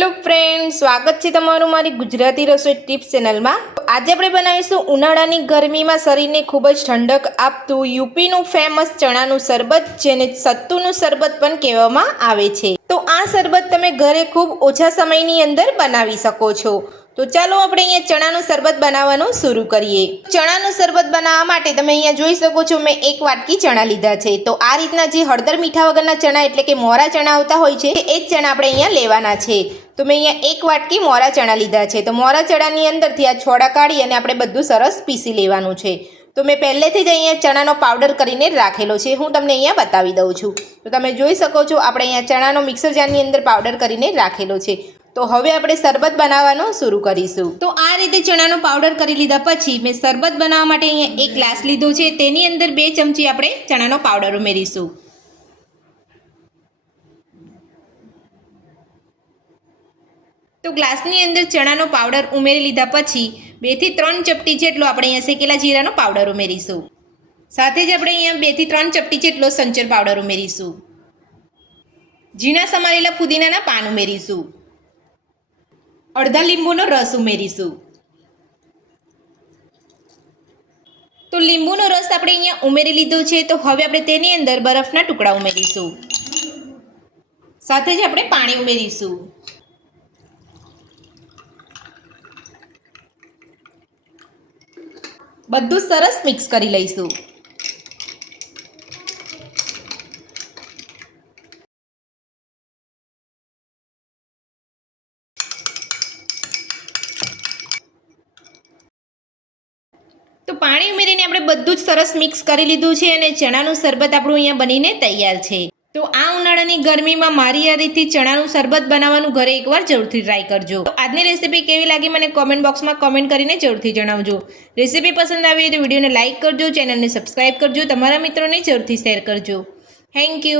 Hello friend, સ્વાગત છે તમારું મારી ગુજરાતી રસોઈ ટિપ્સ ચેનલમાં। આજે આપણે બનાવીશું ઉનાળાની ગરમીમાં શરીરને ખૂબ જ ઠંડક આપતું યુપીનું ફેમસ ચણાનું શરબત, જેને સત્તુનું શરબત પણ કહેવામાં આવે છે। તો આ શરબત તમે ઘરે ખૂબ ઓછા સમયની અંદર બનાવી શકો છો। તો ચાલો આપણે અહીંયા ચણાનું શરબત બનાવવાનું શરૂ કરીએ। ચણાનું શરબત બનાવવા માટે તમે અહીંયા જોઈ શકો છો, મેં એક વાટકી ચણા લીધા છે। તો આ રીતના જે હળદર મીઠા વગરના ચણા એટલે કે મોરા ચણા આવતા હોય છે, એ જ ચણા આપણે અહીંયા લેવાના છે। તો મેં અહીંયા એક વાટકી મોરા ચણા લીધા છે। તો મોરા ચણાની અંદરથી આ છોડા કાઢી અને આપણે બધું સરસ પીસી લેવાનું છે। તો મેં પહેલેથી જ અહીંયા ચણાનો પાવડર કરીને રાખેલો છે, હું તમને અહીંયા બતાવી દઉં છું। તો તમે જોઈ શકો છો, આપણે અહીંયા ચણાનો મિક્સર જારની અંદર પાવડર કરીને રાખેલો છે। તો હવે આપણે શરબત બનાવવાનું શરૂ કરીશું। તો આ રીતે ચણાનો પાવડર કરી લીધા પછી મેં શરબત બનાવવા માટે અહીંયા એક ગ્લાસ લીધો છે, તેની અંદર 2 ચમચી આપણે ચણાનો પાવડર ઉમેરીશું। તો ગ્લાસની અંદર ચણાનો પાવડર ઉમેરી લીધા પછી 2 થી 3 ચપટી જેટલો આપણે અહીંયા શેકેલા જીરાનો પાવડર ઉમેરીશું। સાથે જ આપણે અહીંયા 2 થી 3 ચપટી જેટલો સંચર પાવડર ઉમેરીશું। ઝીણા સમારેલા ફુદીનાના પાન ઉમેરીશું। અડધા લીંબુનો રસ ઉમેરીશું। તો લીંબુનો રસ આપણે અહીંયા ઉમેરી લીધો છે। તો હવે આપણે તેની અંદર બરફના ટુકડા ઉમેરીશું। સાથે જ આપણે પાણી ઉમેરીશું। બધું સરસ મિક્સ કરી લઈશું। તો પાણી ઉમેરીને આપણે બધું જ સરસ મિક્સ કરી લીધું છે અને ચણાનું શરબત આપણું અહીંયા બનીને તૈયાર છે। તો આ ઉનાળાની ગરમીમાં મારી આ રીતથી ચણાનું શરબત બનાવવાનું ઘરે એકવાર જરૂરથી ટ્રાય કરજો। તો આજની રેસીપી કેવી લાગી મને કોમેન્ટ બોક્સમાં કોમેન્ટ કરીને જરૂરથી જણાવજો। રેસીપી પસંદ આવી તો વિડીયોને લાઇક કરજો, ચેનલને સબસ્ક્રાઇબ કરજો, તમારા મિત્રોને જરૂરથી શેર કરજો। Thank you.